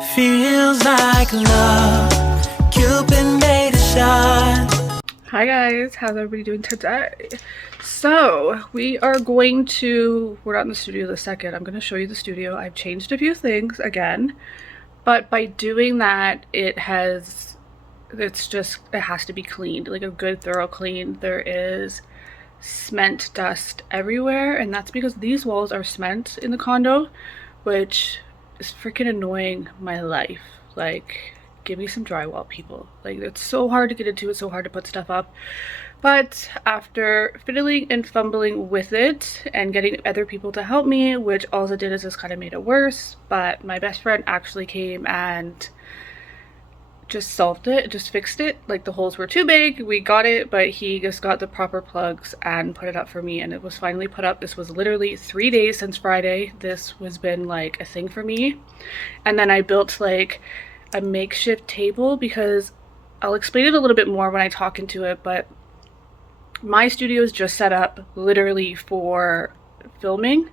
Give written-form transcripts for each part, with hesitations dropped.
Feels like love, Cupid made a shot. Hi guys, how's everybody doing today? So we're not in the studio this second. I'm going to show you the studio. I've changed a few things again, but by doing that it has to be cleaned, like a good thorough clean. There is cement dust everywhere, and that's because these walls are cement in the condo, which is freaking annoying my life. Like, give me some drywall, people. Like, it's so hard to get into, it's so hard to put stuff up. But after fiddling and fumbling with it and getting other people to help me, which all it did is just kind of made it worse, but my best friend actually came and just solved it, just fixed it. Like, the holes were too big, we got it, but he just got the proper plugs and put it up for me, and it was finally put up. This was literally 3 days since Friday. This has been like a thing for me. And then I built like a makeshift table, because I'll explain it a little bit more when I talk into it, but my studio is just set up literally for filming,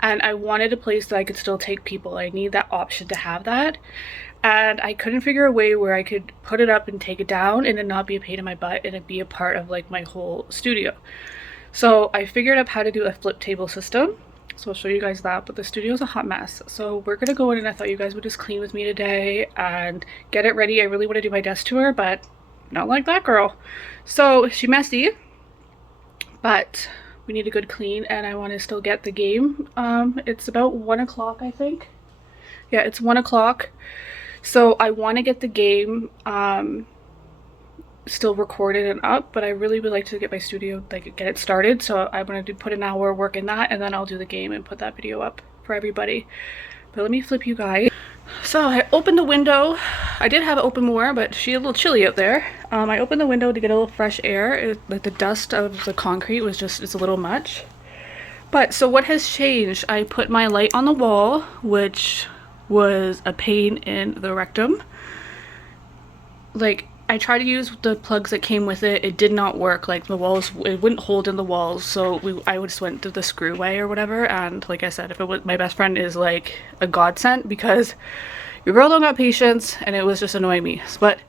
and I wanted a place that I could still take people. I need that option to have that, and I couldn't figure a way where I could put it up and take it down and it not be a pain in my butt and it be a part of like my whole studio. So I figured out how to do a flip table system, so I'll show you guys that. But the studio is a hot mess, so we're gonna go in, and I thought you guys would just clean with me today and get it ready. I really want to do my desk tour, but not like that girl. So she's messy, but we need a good clean, and I want to still get the game. It's about 1 o'clock, I think. Yeah, it's 1 o'clock. So I want to get the game still recorded and up, but I really would like to get my studio, like, get it started. So I'm going to put an hour work in that, and then I'll do the game and put that video up for everybody. But let me flip you guys. So I opened the window. I did have it open more, but she's a little chilly out there. I opened the window to get a little fresh air. Like, the dust of the concrete was just, it's a little much. But so what has changed? I put my light on the wall, which was a pain in the rectum. Like, I tried to use the plugs that came with it. It did not work. Like, the walls, it wouldn't hold in the walls, so I just went to the screw way or whatever. And like I said, if it was, my best friend is like a godsend, because your girl don't got patience, and it was just annoying me. But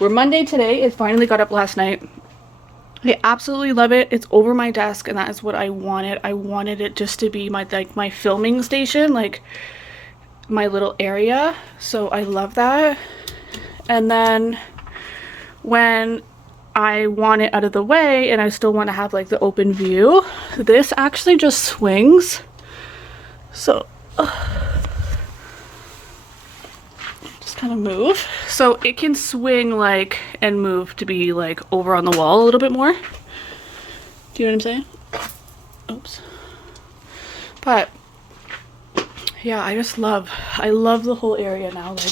we're Monday today. It finally got up last night. I absolutely love it. It's over my desk, and that is what I wanted. I wanted it just to be my, like, my filming station, like my little area. So I love that. And then when I want it out of the way and I still want to have like the open view, this actually just swings. So just kind of move, so it can swing like and move to be like over on the wall a little bit more. Do you know what I'm saying? Oops. But yeah, I love the whole area now. Like,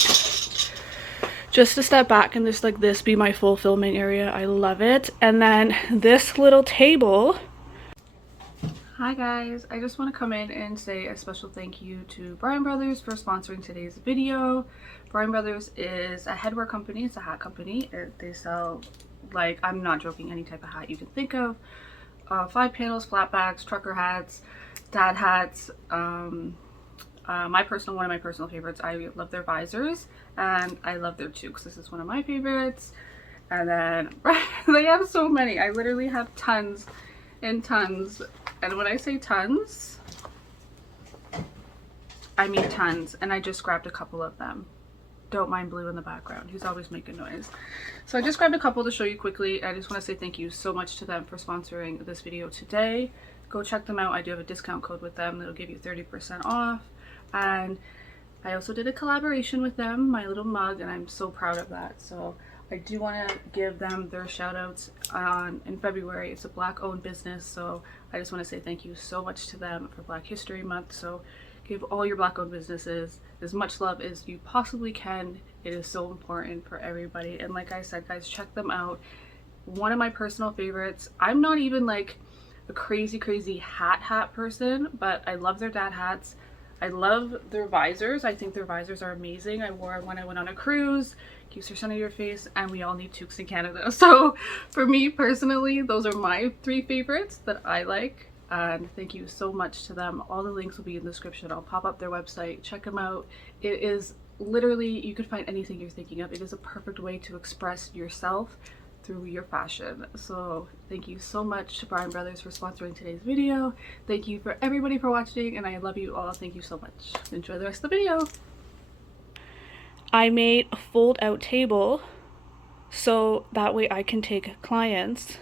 just to step back and just like this be my full filming area. I love it. And then this little table. Hi guys, I just want to come in and say a special thank you to Bryan Brothers for sponsoring today's video. Bryan Brothers is a headwear company. It's a hat company. They sell, like, I'm not joking, any type of hat you can think of. 5 panels, flat backs, trucker hats, dad hats. One of my personal favorites, I love their visors, and I love their toques. This is one of my favorites. And then they have so many. I literally have tons and tons, and when I say tons, I mean tons. And I just grabbed a couple of them. Don't mind Blue in the background, he's always making noise. So I just grabbed a couple to show you quickly. I just want to say thank you so much to them for sponsoring this video today. Go check them out. I do have a discount code with them that'll give you 30% off. And I also did a collaboration with them, my little mug, and I'm so proud of that. So I do want to give them their shout outs in February. It's a Black owned business, so I just want to say thank you so much to them for Black History Month. So give all your Black owned businesses as much love as you possibly can. It is so important for everybody. And like I said, guys, check them out. One of my personal favorites. I'm not even like a crazy hat person, but I love their dad hats. I love their visors. I think their visors are amazing. I wore one when I went on a cruise. Keeps your sun out of your face, and we all need toques in Canada. So for me personally, those are my 3 favorites that I like. And thank you so much to them. All the links will be in the description. I'll pop up their website. Check them out. It is literally, you could find anything you're thinking of. It is a perfect way to express yourself through your fashion. So thank you so much to Bryan Brothers for sponsoring today's video. Thank you for everybody for watching, and I love you all. Thank you so much. Enjoy the rest of the video. I made a fold out table so that way I can take clients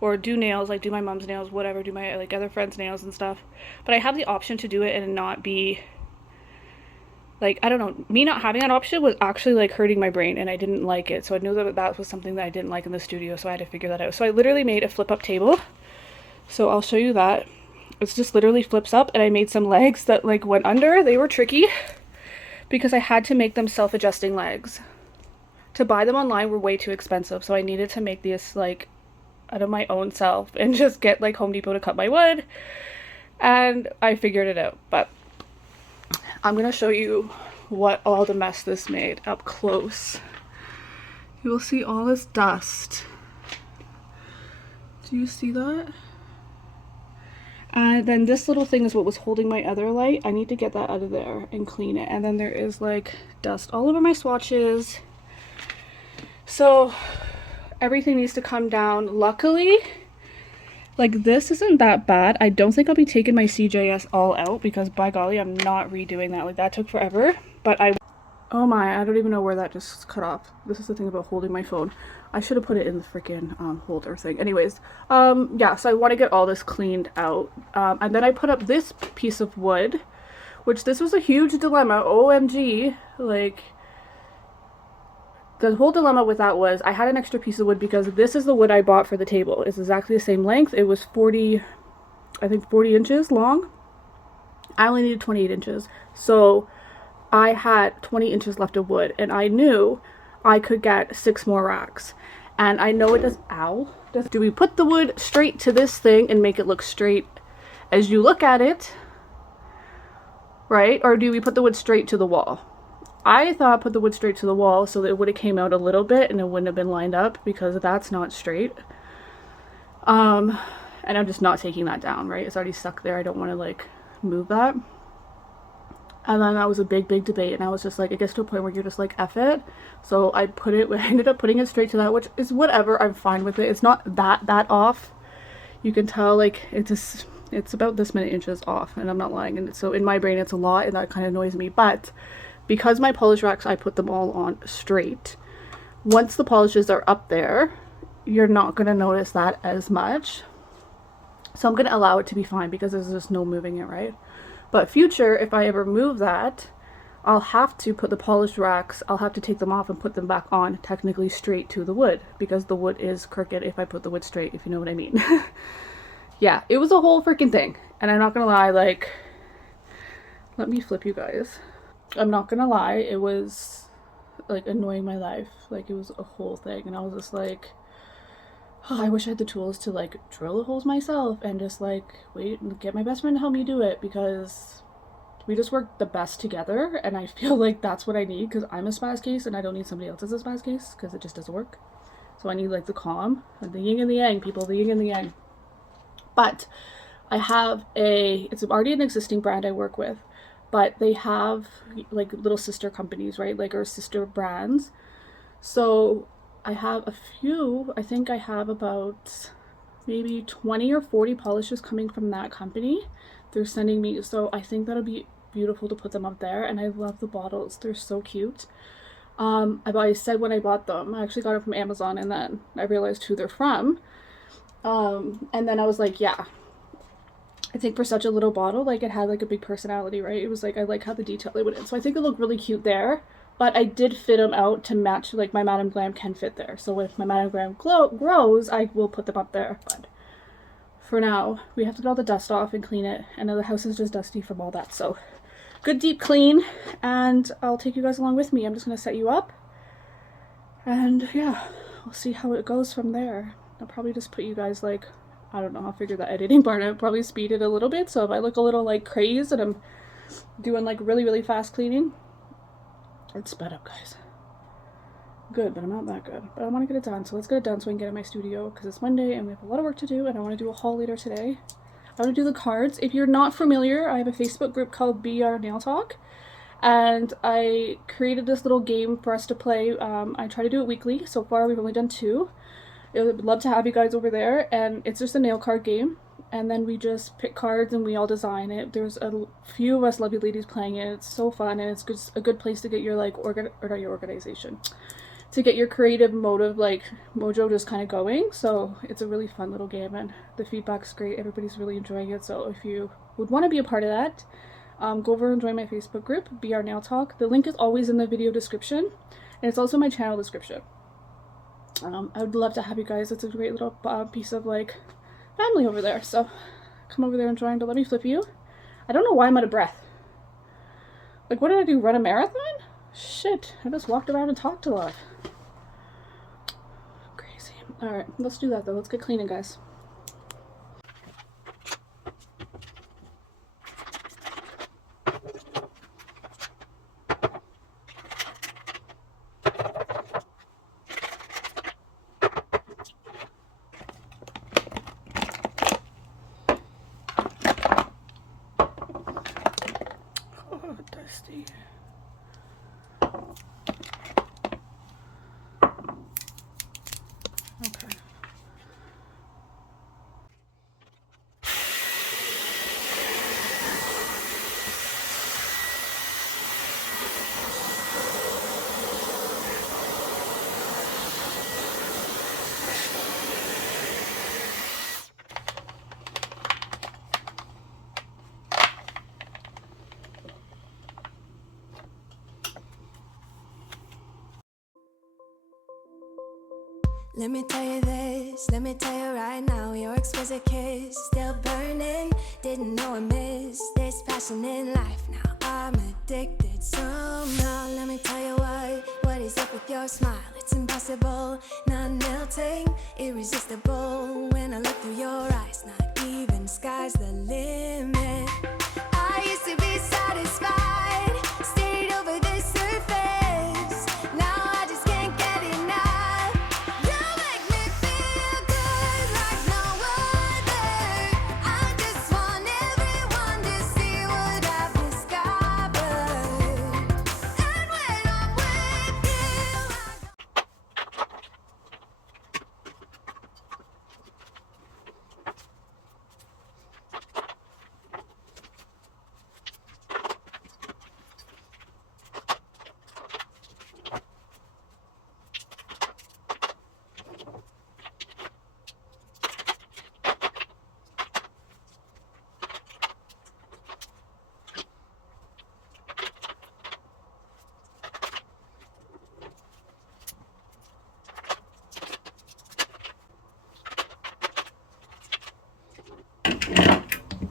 or do nails, like do my mom's nails, whatever, do my like other friends' nails and stuff. But I have the option to do it and not be like, I don't know, me not having that option was actually like hurting my brain, and I didn't like it. So I knew that that was something that I didn't like in the studio, so I had to figure that out. So I literally made a flip up table. So I'll show you that. It's just literally flips up, and I made some legs that like went under. They were tricky because I had to make them self-adjusting legs. To buy them online were way too expensive, so I needed to make this like out of my own self and just get like Home Depot to cut my wood, and I figured it out. But I'm gonna show you what all the mess this made up close. You will see all this dust. Do you see that? And then this little thing is what was holding my other light. I need to get that out of there and clean it. And then there is like dust all over my swatches. So everything needs to come down. Luckily, like this isn't that bad. I don't think I'll be taking my CJS all out because by golly, I'm not redoing that. Like that took forever, but oh my, I don't even know where that just cut off. This is the thing about holding my phone. I should have put it in the freaking holder thing. Anyways, yeah, so I want to get all this cleaned out. And then I put up this piece of wood, which this was a huge dilemma. OMG, like the whole dilemma with that was I had an extra piece of wood because this is the wood I bought for the table. It's exactly the same length. It was 40, I think 40 inches long. I only needed 28 inches. So I had 20 inches left of wood, and I knew I could get 6 more racks. And I know it does, do we put the wood straight to this thing and make it look straight as you look at it, right? Or do we put the wood straight to the wall? I thought put the wood straight to the wall so that it would have came out a little bit and it wouldn't have been lined up, because that's not straight. And I'm just not taking that down, right? It's already stuck there. I don't want to like move that. And then that was a big debate, and I was just like, it gets to a point where you're just like, F it. So I ended up putting it straight to that, which is whatever. I'm fine with it. It's not that off. You can tell like it's about this many inches off, and I'm not lying. And so in my brain it's a lot, and that kind of annoys me. But because my polish racks, I put them all on straight. Once the polishes are up there, you're not going to notice that as much. So I'm going to allow it to be fine because there's just no moving it, right? But future, if I ever move that, I'll have to put the polished racks, I'll have to take them off and put them back on technically straight to the wood, because the wood is crooked if I put the wood straight, if you know what I mean. Yeah, it was a whole freaking thing. And I'm not going to lie, like, let me flip you guys. I'm not gonna lie, it was like annoying my life. Like it was a whole thing, and I was just like, oh, I wish I had the tools to like drill the holes myself and just like wait and get my best friend to help me do it, because we just work the best together, and I feel like that's what I need, because I'm a spaz case and I don't need somebody else as a spaz case because it just doesn't work. So I need like the calm and the yin and the yang, people, the yin and the yang. But I have it's already an existing brand I work with, but they have like little sister companies, right? Like our sister brands. So I have a few, I think I have about maybe 20 or 40 polishes coming from that company. They're sending me, so I think that'll be beautiful to put them up there. And I love the bottles, they're so cute. I said when I bought them, I actually got them from Amazon, and then I realized who they're from. And then I was like, yeah, I think for such a little bottle, like it had like a big personality, right? It was like, I like how the detail they went in. So I think it looked really cute there, but I did fit them out to match, like my Madame Glam can fit there. So if my Madame Glam grows, I will put them up there. But for now, we have to get all the dust off and clean it. And the house is just dusty from all that. So good deep clean, and I'll take you guys along with me. I'm just going to set you up, and yeah, we'll see how it goes from there. I'll probably just put you guys like, I don't know, I'll figure the editing part out, probably speed it a little bit, so if I look a little like crazed and I'm doing like really fast cleaning, it's sped up, guys. Good, but I'm not that good. But I want to get it done, so let's get it done so I can get in my studio, because it's Monday and we have a lot of work to do, and I want to do a haul later today. I want to do the cards. If you're not familiar, I have a Facebook group called BR Nail Talk, and I created this little game for us to play. I try to do it weekly. So far we've only done 2. I would love to have you guys over there, and it's just a nail card game, and then we just pick cards and we all design it. There's a few of us lovely ladies playing it. It's so fun, and it's just a good place to get your like not your organization, to get your creative mojo just kind of going. So it's a really fun little game, and the feedback's great. Everybody's really enjoying it. So if you would want to be a part of that, go over and join my Facebook group, BR Nail Talk. The link is always in the video description, and it's also my channel description. I would love to have you guys. It's a great little piece of like family over there. So come over there and join. But let me flip you. I don't know why I'm out of breath. Like, what did I do? Run a marathon? Shit, I just walked around and talked a lot. Crazy. Alright, let's do that though. Let's get cleaning, guys. Oh, dusty. Okay. Let me tell you this, let me tell you right now, your exquisite kiss still burning. Didn't know I missed this passion in life. Now I'm addicted somehow. Let me tell you what is up with your smile? It's impossible, not melting, irresistible. When I look through your eyes, not even sky's the limit. I used to be satisfied, stayed over the surface. Now I just can't get enough. You make me feel good like no other. I just want everyone to see what I've discovered. And when I'm with you,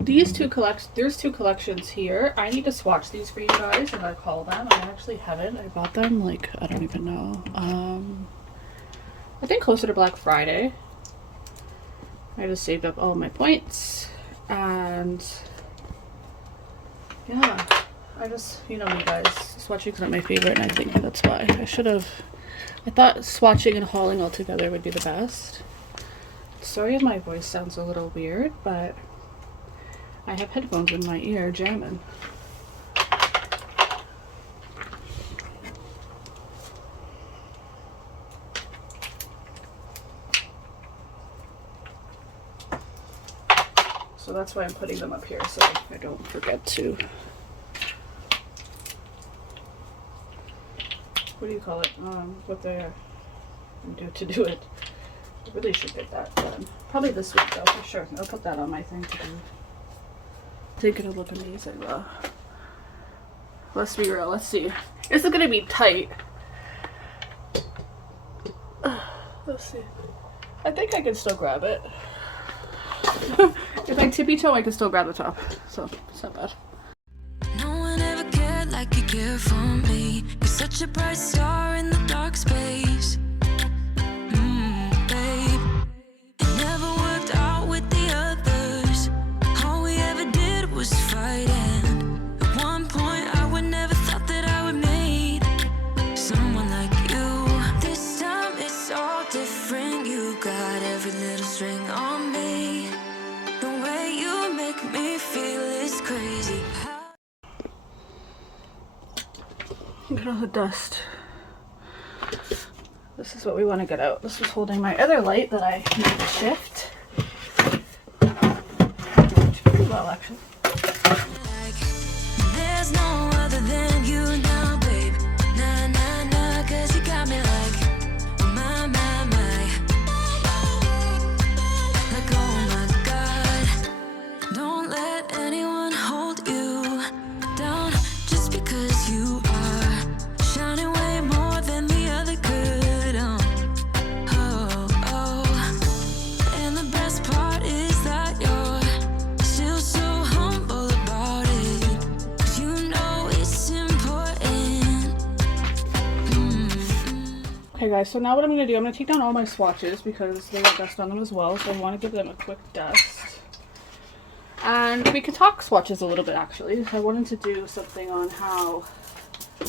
There's 2 collections here. I need to swatch these for you guys, and I call them. I actually haven't. I bought them like, I don't even know. I think closer to Black Friday. I just saved up all my points, and yeah, I just, you know me guys, swatching's not my favorite, and I think that's why I thought swatching and hauling all together would be the best. Sorry if my voice sounds a little weird, but I have headphones in my ear jamming. So that's why I'm putting them up here, so I don't forget to. What do you call it? What they do to do it. I really should get that done. Probably this week though, for sure. I'll put that on my thing to do. I think it'll look amazing though. Let's be real. Let's see. This is gonna be tight. Let's see. I think I can still grab it. If I tippy toe, I can still grab the top. So it's not bad. no one ever cared like you care for me. You're such a bright star in the dark space. Babe, it never worked out with the others. All we ever did was fight, and at one point I would never thought that I would meet someone like you. This time it's all different. You got every little string on me. The way you make me feel is crazy. Look at all the dust. This is what we want to get out. This was holding my other light that I need to shift. Pretty well, actually. There's no other than you now, babe. Nah, nah, nah, 'cause you got me like, my, my, my. Like, oh my God. Don't let anyone hold you down just because you are shining way more than the other could. Oh, oh. And the best part is that you're still so humble about it. You know it's important. Okay guys, so now what I'm going to do, I'm going to take down all my swatches because they got dust on them as well, so I want to give them a quick dust. And we can talk swatches a little bit actually. I wanted to do something on how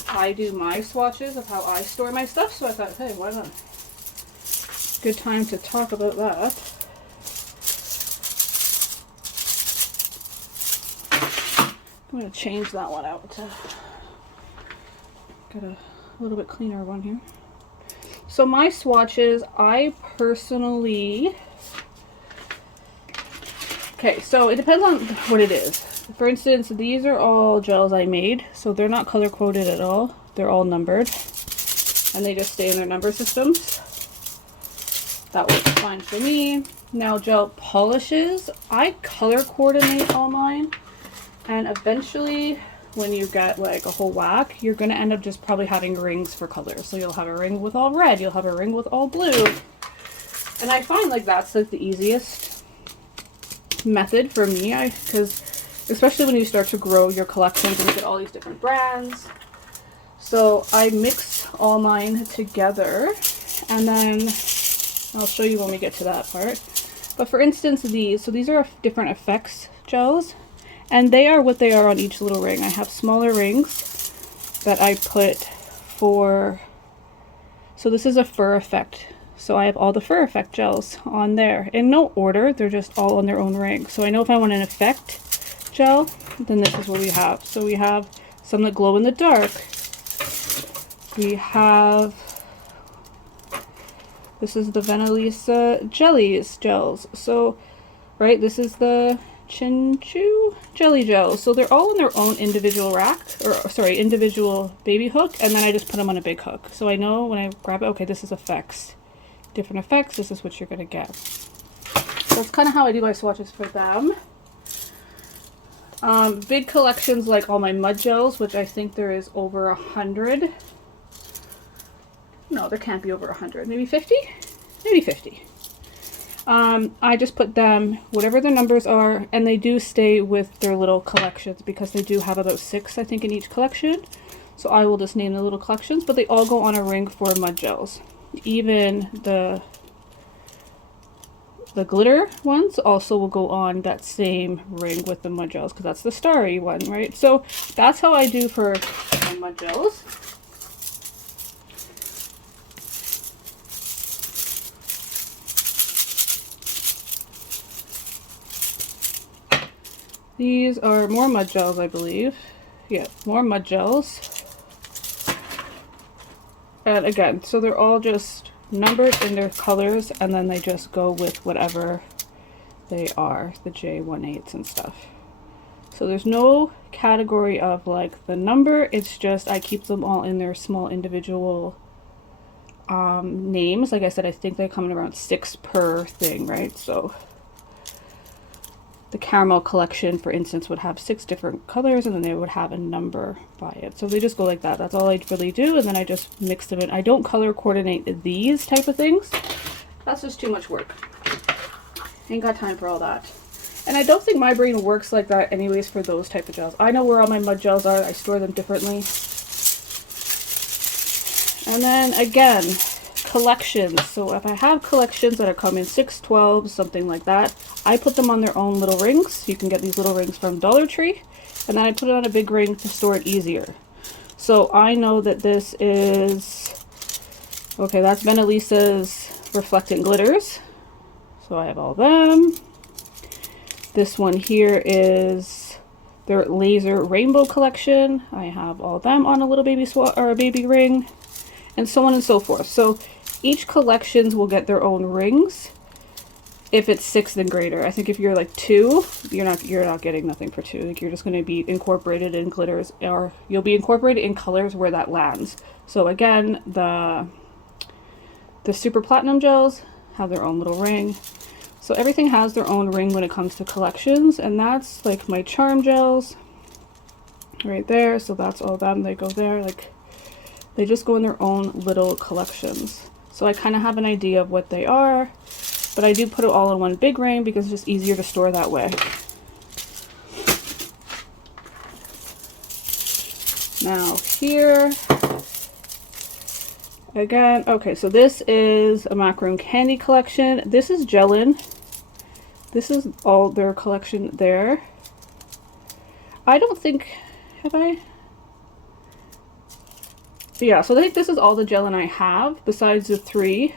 I do my swatches, of how I store my stuff, so I thought, hey, why not? Good time to talk about that. I'm going to change that one out to get a little bit cleaner one here. So my swatches, I personally... Okay, so it depends on what it is. For instance, these are all gels I made, so they're not color coded at all. They're all numbered, and they just stay in their number systems. That works fine for me. Now gel polishes, I color coordinate all mine, and eventually when you get like a whole whack, you're going to end up just probably having rings for colors. So you'll have a ring with all red, you'll have a ring with all blue, and I find like that's like the easiest method for me, because especially when you start to grow your collections and you get all these different brands. So I mix all mine together, and then I'll show you when we get to that part. But for instance, these are different effects gels, and they are what they are on each little ring. I have smaller rings that I put for, so this is a fur effect. So I have all the fur effect gels on there in no order, they're just all on their own ring. So I know if I want an effect gel, then this is what we have. So we have some that glow in the dark. We have, this is the Vanillisa Jellies gels. So, right, this is the Chinchu Jelly Gels. So they're all in their own individual rack, or sorry, individual baby hook, and then I just put them on a big hook. So I know when I grab it, okay, this is effects. Different effects, this is what you're going to get. So that's kind of how I do my swatches for them. Big collections like all my mud gels, which I think there is over 100. No, there can't be over 100. Maybe 50? Maybe 50. I just put them, whatever their numbers are, and they do stay with their little collections because they do have about 6, I think, in each collection. So I will just name the little collections, but they all go on a ring for mud gels. Even the glitter ones also will go on that same ring with the mud gels, because that's the starry one, right? So that's how I do for my mud gels. These are more mud gels, I believe. Yeah, more mud gels. And again, so they're all just numbered in their colors, and then they just go with whatever they are, the J18s and stuff. So there's no category of like the number, it's just I keep them all in their small individual names. Like I said, I think they come in around 6 per thing, right? So the caramel collection, for instance, would have 6 different colors, and then they would have a number by it. So they just go like that. That's all I really do, and then I just mix them in. I don't color coordinate these type of things. That's just too much work. Ain't got time for all that. And I don't think my brain works like that anyways for those type of gels. I know where all my mud gels are. I store them differently. And then again, collections. So if I have collections that are come in 6, 12, something like that, I put them on their own little rings. You can get these little rings from Dollar Tree, and then I put it on a big ring to store it easier. So I know that this is, okay, that's Vanillisa's Reflecting Glitters. So I have all them. This one here is their laser rainbow collection. I have all of them on a little baby or a baby ring, and so on and so forth. So each collections will get their own rings if it's 6th and greater. I think if you're like 2, you're not getting nothing for 2. Like you're just going to be incorporated in glitters, or you'll be incorporated in colors where that lands. So again, the super platinum gels have their own little ring. So everything has their own ring when it comes to collections, and that's like my charm gels right there. So that's all them. They go there. Like they just go in their own little collections. So I kind of have an idea of what they are, but I do put it all in one big ring because it's just easier to store that way. Now here, again, okay, so this is a macaroon candy collection. This is Gellen. This is all their collection there. I don't think, have I? Yeah, so I think this is all the Gellen I have, besides the 3,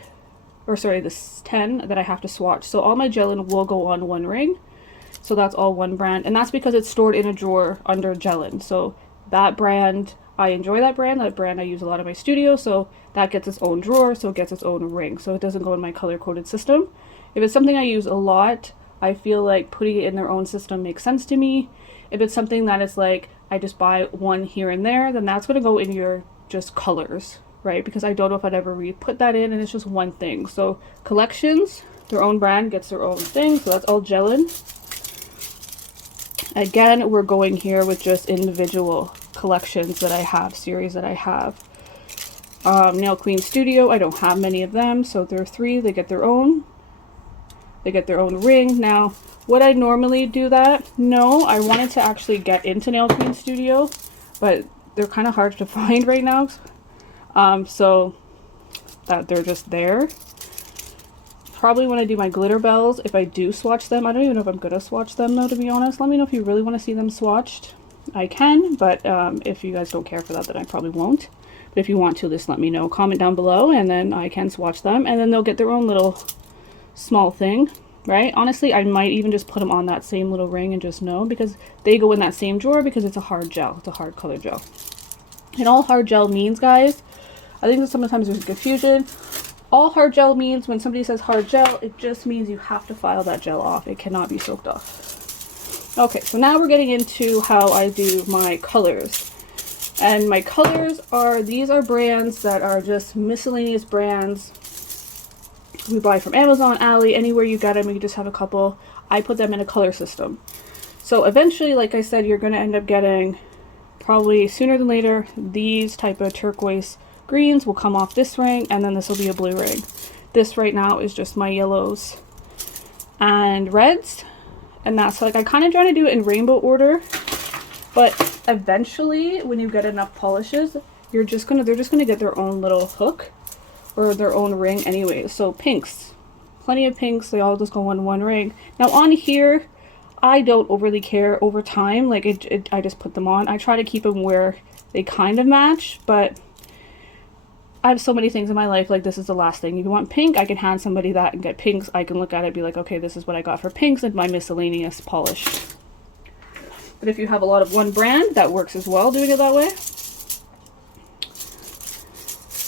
or sorry, the 10 that I have to swatch. So all my Gellen will go on one ring. So that's all one brand, and that's because it's stored in a drawer under Gellen. So that brand, I enjoy that brand. That brand I use a lot in my studio, so that gets its own drawer, so it gets its own ring. So it doesn't go in my color-coded system. If it's something I use a lot, I feel like putting it in their own system makes sense to me. If it's something that is like, I just buy one here and there, then that's going to go in your just colors, right? Because I don't know if I'd ever put that in, and it's just one thing. So collections, their own brand gets their own thing. So that's all Gellen. Again, we're going here with just individual collections that I have, series that I have. Nail Queen Studio, I don't have many of them, so there are 3. They get their own. They get their own ring. Now, would I normally do that? No, I wanted to actually get into Nail Queen Studio, but they're kind of hard to find right now. So that they're just there. Probably when I do my glitter bells, if I do swatch them, I don't even know if I'm gonna swatch them though, to be honest. Let me know if you really want to see them swatched. I can, but if you guys don't care for that, then I probably won't. But if you want to, just let me know. Comment down below, and then I can swatch them, and then they'll get their own little small thing, right? Honestly, I might even just put them on that same little ring and just know, because they go in that same drawer because it's a hard gel. It's a hard color gel. And all hard gel means, guys, I think that sometimes there's confusion. All hard gel means, when somebody says hard gel, it just means you have to file that gel off. It cannot be soaked off. Okay, so now we're getting into how I do my colors. And my colors are, these are brands that are just miscellaneous brands. We buy from Amazon, Ali, anywhere you get them, you just have a couple. I put them in a color system. So eventually, like I said, you're going to end up getting, probably sooner than later, these type of turquoise greens will come off this ring, and then this will be a blue ring. This right now is just my yellows and reds, and that's like, I kind of try to do it in rainbow order, but eventually when you get enough polishes, they're just gonna get their own little hook or their own ring anyway. So pinks, plenty of pinks, they all just go on one ring. Now on here, I don't overly care over time, like I just put them on. I try to keep them where they kind of match, but I have so many things in my life, like this is the last thing. If you want pink, I can hand somebody that and get pinks. I can look at it and be like, okay, this is what I got for pinks and my miscellaneous polish. But if you have a lot of one brand, that works as well, doing it that way.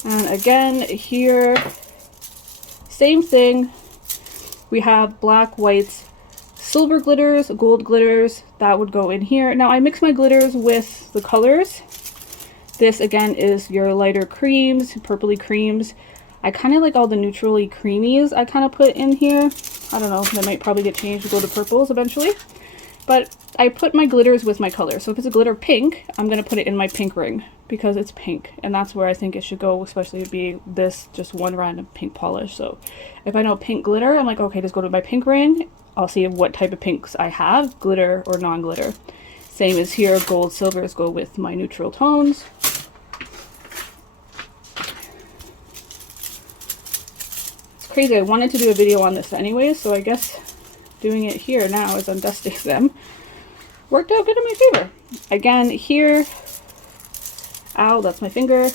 And again, here, same thing. We have black, whites, silver glitters, gold glitters, that would go in here. Now I mix my glitters with the colors. This again is your lighter creams, purpley creams. I kind of like all the neutrally creamies I kind of put in here. I don't know, that might probably get changed to go to purples eventually. But I put my glitters with my color. So if it's a glitter pink, I'm going to put it in my pink ring because it's pink. And that's where I think it should go, especially it being this just one random pink polish. So if I know pink glitter, I'm like, okay, just go to my pink ring. I'll see what type of pinks I have, glitter or non-glitter. Same as here, gold, silvers go with my neutral tones. It's crazy, I wanted to do a video on this anyway, so I guess doing it here now as I'm dusting them worked out good in my favor. Again, here, ow, that's my finger.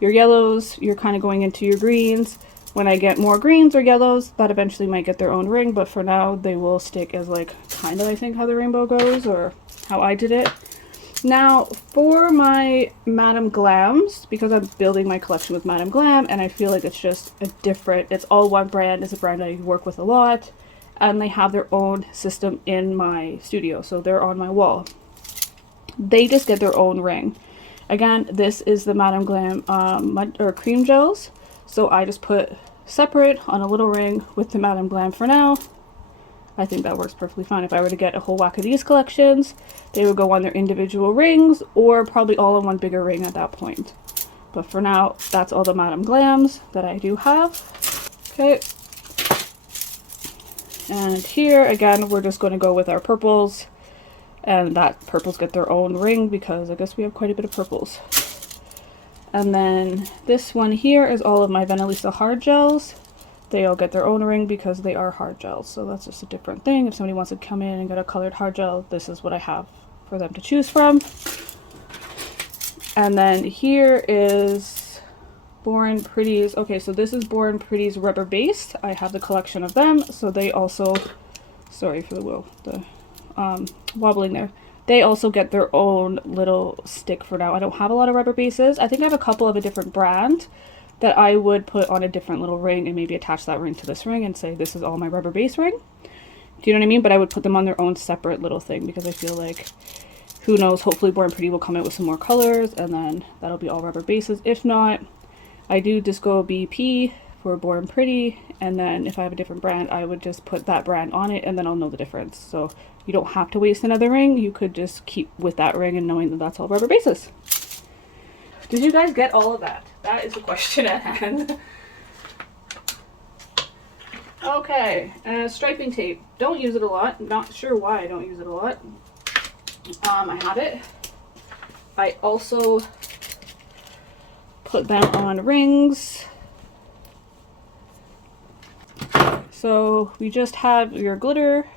Your yellows, you're kind of going into your greens. When I get more greens or yellows, that eventually might get their own ring, but for now they will stick as like kind of, I think, how the rainbow goes, or how I did it. Now for my Madame Glams, because I'm building my collection with Madame Glam and I feel like it's just a different, it's all one brand, it's a brand I work with a lot, and they have their own system in my studio, so they're on my wall. They just get their own ring. Again, this is the Madame Glam mud or cream gels, so I just put separate on a little ring with the Madame Glam for now. I think that works perfectly fine. If I were to get a whole whack of these collections, they would go on their individual rings, or probably all in one bigger ring at that point. But for now, that's all the Madame Glams that I do have. Okay. And here, again, we're just going to go with our purples. And that purples get their own ring because I guess we have quite a bit of purples. And then this one here is all of my Vanillisa hard gels. They all get their own ring because they are hard gels, so that's just a different thing. If somebody wants to come in and get a colored hard gel, this is what I have for them to choose from. And then here is Born Pretty's. Okay, so this is Born Pretty's rubber base. I have the collection of them, so they also, sorry for the wobbling there. They also get their own little stick for now. I don't have a lot of rubber bases. I think I have a couple of a different brand that I would put on a different little ring and maybe attach that ring to this ring and say this is all my rubber base ring. Do you know what I mean? But I would put them on their own separate little thing because I feel like, who knows, hopefully Born Pretty will come out with some more colors and then that'll be all rubber bases. If not, I do Disco BP for Born Pretty, and then if I have a different brand, I would just put that brand on it and then I'll know the difference. So you don't have to waste another ring. You could just keep with that ring and knowing that that's all rubber bases. Did you guys get all of that? That is the question at hand. Okay, striping tape. Don't use it a lot. Not sure why I don't use it a lot. I have it. I also put them on rings. So we just have your glitter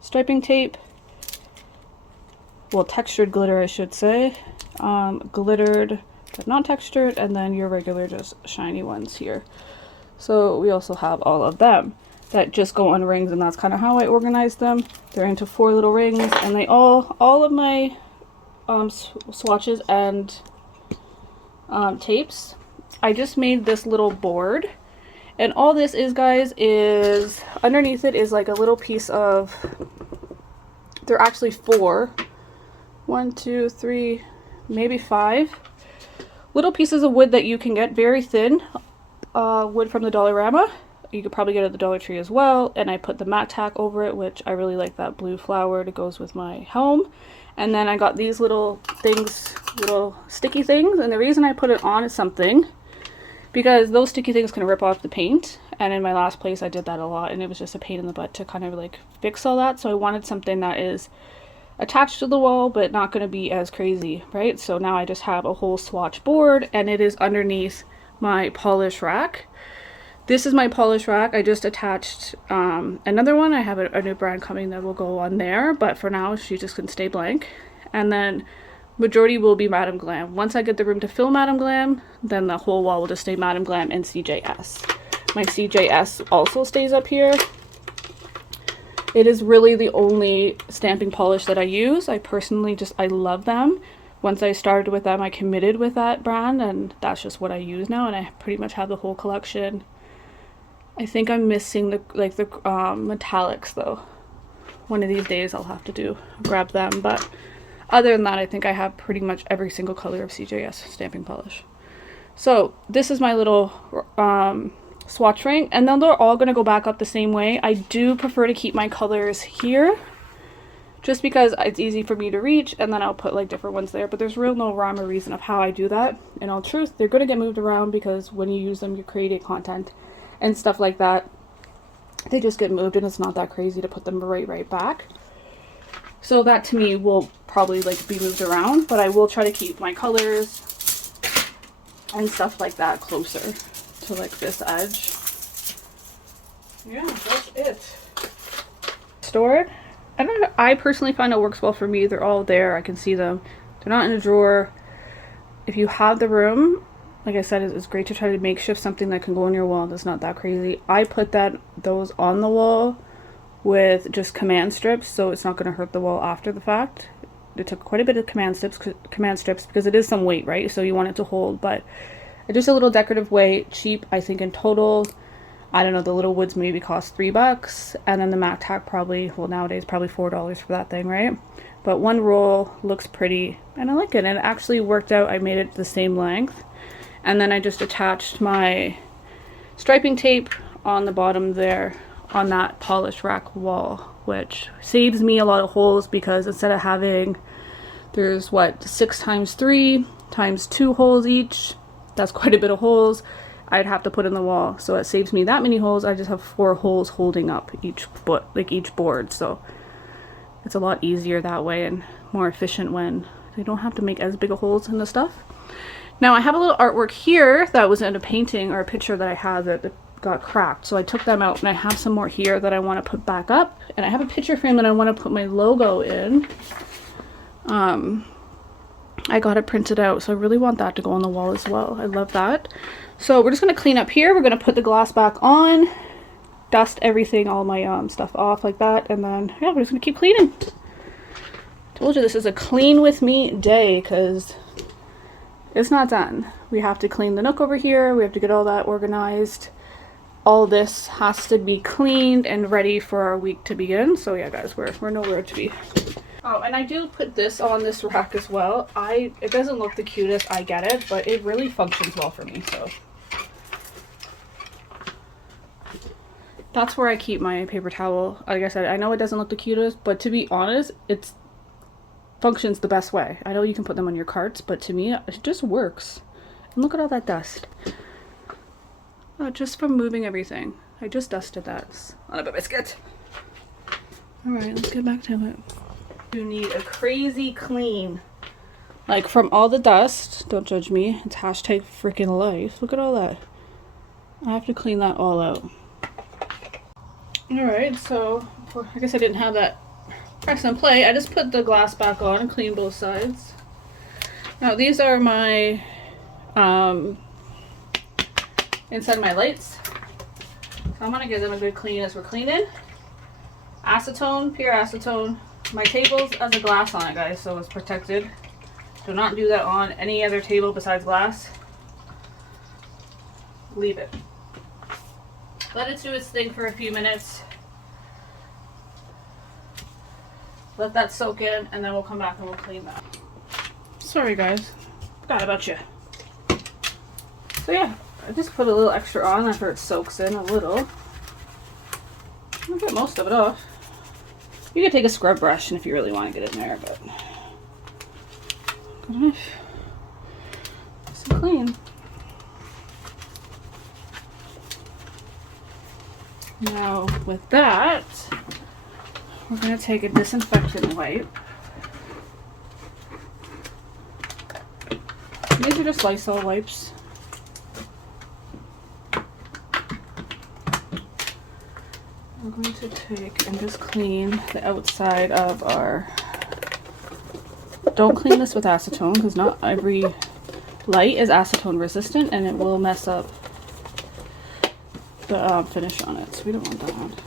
striping tape. Well, textured glitter, I should say. Glittered but not textured, and then your regular just shiny ones here. So we also have all of them that just go on rings, and that's kind of how I organize them. They're into 4 little rings, and they all of my swatches and tapes, I just made this little board, and all this is, guys, is underneath it is like a little piece of, they're actually 4, 1, 2, 3, maybe 5 little pieces of wood that you can get, very thin wood from the Dollarama. You could probably get it at the Dollar Tree as well. And I put the matte tack over it, which I really like that blue flower that goes with my home. And then I got these little things, little sticky things. And the reason I put it on is something, because those sticky things can rip off the paint. And in my last place I did that a lot, and it was just a pain in the butt to kind of like fix all that. So I wanted something that is attached to the wall but not going to be as crazy, right? So now I just have a whole swatch board, and it is underneath my polish rack. This is my polish rack. I just attached another one. I have a new brand coming that will go on there, but for now she just can stay blank. And then majority will be Madame Glam. Once I get the room to fill Madame Glam, then the whole wall will just stay Madame Glam and CJS. My CJS also stays up here. It is really the only stamping polish that I use. I personally I love them. Once I started with them, I committed with that brand, and that's just what I use now, and I pretty much have the whole collection. I think I'm missing the metallics though. One of these days I'll have to grab them, but other than that, I think I have pretty much every single color of CJS stamping polish. So this is my little swatch ring, and then they're all going to go back up the same way. I do prefer to keep my colors here just because it's easy for me to reach, and then I'll put like different ones there, but there's no rhyme or reason of how I do that. In all truth, they're going to get moved around because when you use them, you're creating content and stuff like that. They just get moved, and it's not that crazy to put them right back. So that to me will probably like be moved around, but I will try to keep my colors and stuff like that closer to like this edge. Yeah, that's it. Store it. I personally find it works well for me. They're all there. I can see them. They're not in a drawer. If you have the room, like I said, it's great to try to makeshift something that can go on your wall that's not that crazy. I put those on the wall with just command strips, so it's not going to hurt the wall after the fact. It took quite a bit of command strips because it is some weight, right? So you want it to hold, but just a little decorative weight, cheap. I think in total, I don't know, the little woods maybe cost $3, and then the MAC tack probably, well, nowadays probably $4 for that thing, right? But one roll looks pretty, and I like it, and it actually worked out. I made it the same length, and then I just attached my striping tape on the bottom there on that polish rack wall, which saves me a lot of holes, because instead of having, there's what, 6 times 3 times 2 holes each, that's quite a bit of holes I'd have to put in the wall. So it saves me that many holes. I just have 4 holes holding up each foot, like each board. So it's a lot easier that way and more efficient when they don't have to make as big of holes in the stuff. Now I have a little artwork here that was in a painting or a picture that I had that got cracked. So I took them out, and I have some more here that I want to put back up. And I have a picture frame that I want to put my logo in. I got it printed out, so I really want that to go on the wall as well. I love that. So we're just going to clean up here. We're going to put the glass back on, dust everything, all my stuff off like that, and then yeah, we're just going to keep cleaning. Told you this is a clean with me day, because it's not done. We have to clean the nook over here. We have to get all that organized. All this has to be cleaned and ready for our week to begin. So yeah, guys, we're nowhere to be. Oh, and I do put this on this rack as well. It doesn't look the cutest, I get it, but it really functions well for me, so. That's where I keep my paper towel. Like I said, I know it doesn't look the cutest, but to be honest, it functions the best way. I know you can put them on your carts, but to me, it just works. And look at all that dust. Oh, just from moving everything. I just dusted that on a biscuit. Alright, let's get back to it. You need a crazy clean. Like from all the dust, don't judge me, it's hashtag freaking life. Look at all that. I have to clean that all out. Alright, so I guess I didn't have that press and play. I just put the glass back on and clean both sides. Now these are my inside my lights. So I'm gonna give them a good clean as we're cleaning. Acetone, pure acetone. My table's has a glass on it, guys, so it's protected. Do not do that on any other table besides glass. Leave it. Let it do its thing for a few minutes. Let that soak in, and then we'll come back and we'll clean that. Sorry, guys. Forgot about you. So yeah, I just put a little extra on after it soaks in a little. I'll get most of it off. You can take a scrub brush if you really want to get in there, but good enough. So clean. Now with that, we're going to take a disinfectant wipe. These are just Lysol wipes. We're going to take and just clean the outside of our... Don't clean this with acetone, because not every light is acetone resistant, and it will mess up the finish on it, so we don't want that.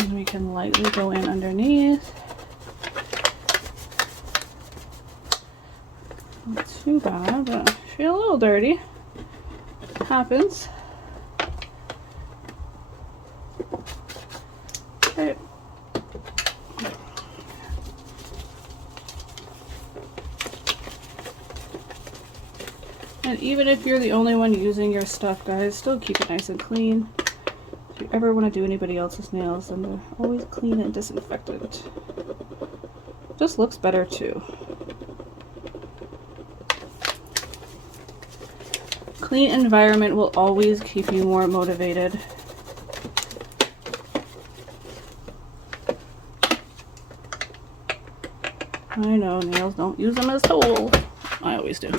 And we can lightly go in underneath. Not too bad, but I feel a little dirty. Happens. Okay. And even if you're the only one using your stuff, guys, still keep it nice and clean. If you ever want to do anybody else's nails, then they're always clean and disinfectant. Just looks better too. Clean environment will always keep you more motivated. I know, nails, don't use them as tools. I always do.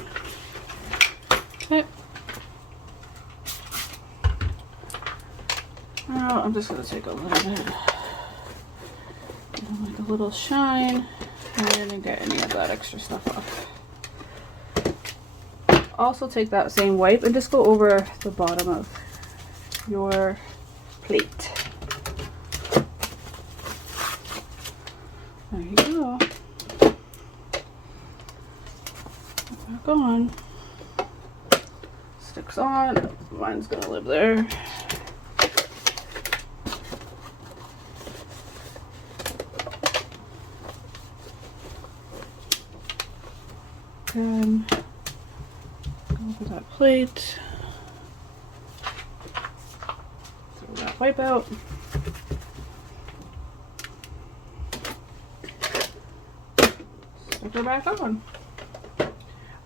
Okay. Now I'm just going to take a little bit, like a little shine, and get any of that extra stuff off. Also take that same wipe and just go over the bottom of your plate. back on. Sticks on. Mine's gonna live there. And over that plate. Throw that wipe out. Stick her back on.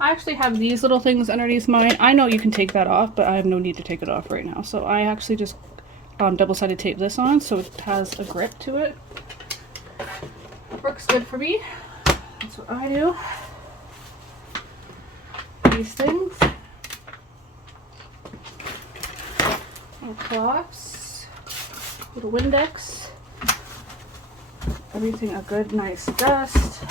I actually have these little things underneath mine. I know you can take that off, but I have no need to take it off right now. So I actually just double-sided tape this on so it has a grip to it. It works good for me. That's what I do. These things. Little cloths. Little Windex. Everything a good, nice dust.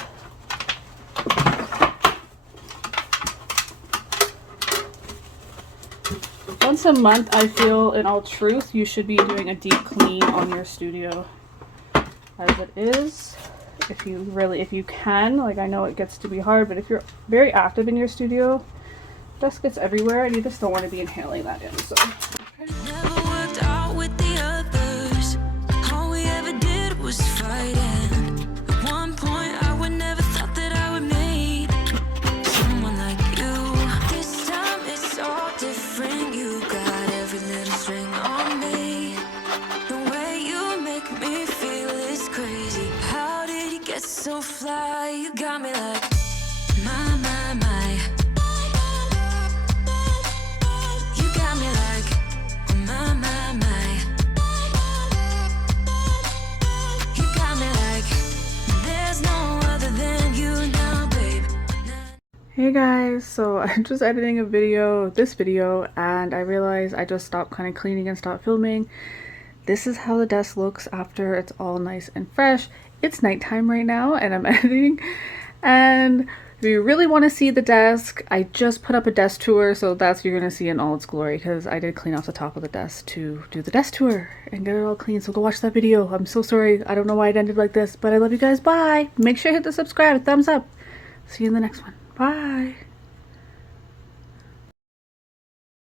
Once a month, I feel, in all truth, you should be doing a deep clean on your studio as it is. If you can, like, I know it gets to be hard, but if you're very active in your studio, dust gets everywhere and you just don't want to be inhaling that in, so. Never worked out with the others. All we ever did was fight, and at one point I would never thought that I would meet someone like you. This time it's all different. You got every little string on me. The way you make me feel is crazy. How did you get so fly? You got me like my, my, my. You got me like my, my, my. You got me like there's no other than you now, babe. Hey guys, so I'm just editing this video, and I realized I just stopped kind of cleaning and stopped filming. This is how the desk looks after it's all nice and fresh. It's nighttime right now and I'm editing, and if you really want to see the desk, I just put up a desk tour, so that's what you're going to see in all its glory, because I did clean off the top of the desk to do the desk tour and get it all clean. So go watch that video. I'm so sorry, I don't know why it ended like this, but I love you guys. Bye. Make sure you hit the subscribe, thumbs up. See you in the next one. Bye.